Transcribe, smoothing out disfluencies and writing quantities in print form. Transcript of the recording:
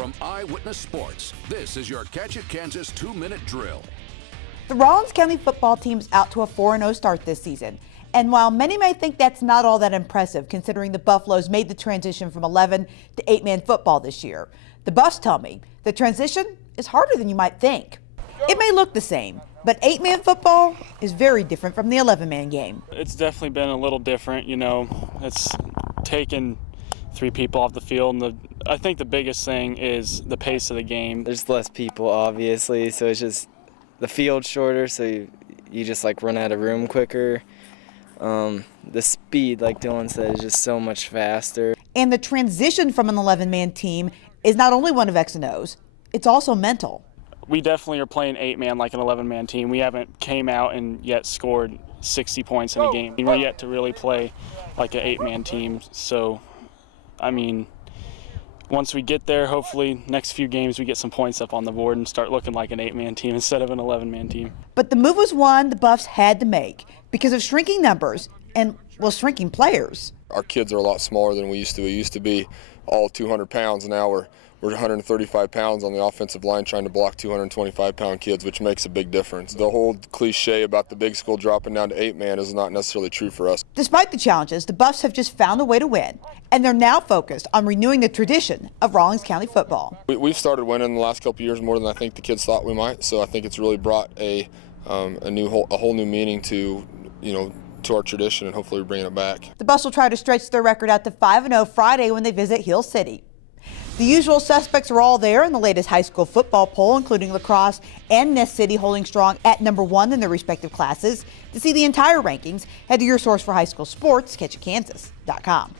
From Eyewitness Sports, this is your Catch It Kansas 2-minute drill. The Rawlins County football team's out to a 4-0 start this season. And while many may think that's not all that impressive, considering the Buffaloes made the transition from 11 to 8-man football this year, the Buffs tell me the transition is harder than you might think. It may look the same, but 8-man football is very different from the 11-man game. It's definitely been a little different, It's taken 3 people off the field, and I think the biggest thing is the pace of the game. There's less people, obviously, so it's just the field's shorter, so you just run out of room quicker. The speed, like Dylan said, is just so much faster. And the transition from an 11-man team is not only one of X and O's, it's also mental. We definitely are playing 8-man like an 11-man team. We haven't came out and yet scored 60 points in a game. We're yet to really play like an 8-man team. So, once we get there, hopefully next few games we get some points up on the board and start looking like an 8-man team instead of an 11-man team. But the move was one the Buffs had to make because of shrinking numbers and, shrinking players. Our kids are a lot smaller than we used to. We used to be all 200 pounds, and now we're 135 pounds on the offensive line trying to block 225-pound kids, which makes a big difference. The whole cliche about the big school dropping down to 8-man is not necessarily true for us. Despite the challenges, the Buffs have just found a way to win, and they're now focused on renewing the tradition of Rawlins County football. We've started winning the last couple of years more than I think the kids thought we might, so I think it's really brought a whole new meaning to our tradition, and hopefully we're bringing it back. The Buffs will try to stretch their record out to 5-0 Friday when they visit Hill City. The usual suspects are all there in the latest high school football poll, including La Crosse and Ness City holding strong at #1 in their respective classes. To see the entire rankings, head to your source for high school sports, CatchItKansas.com.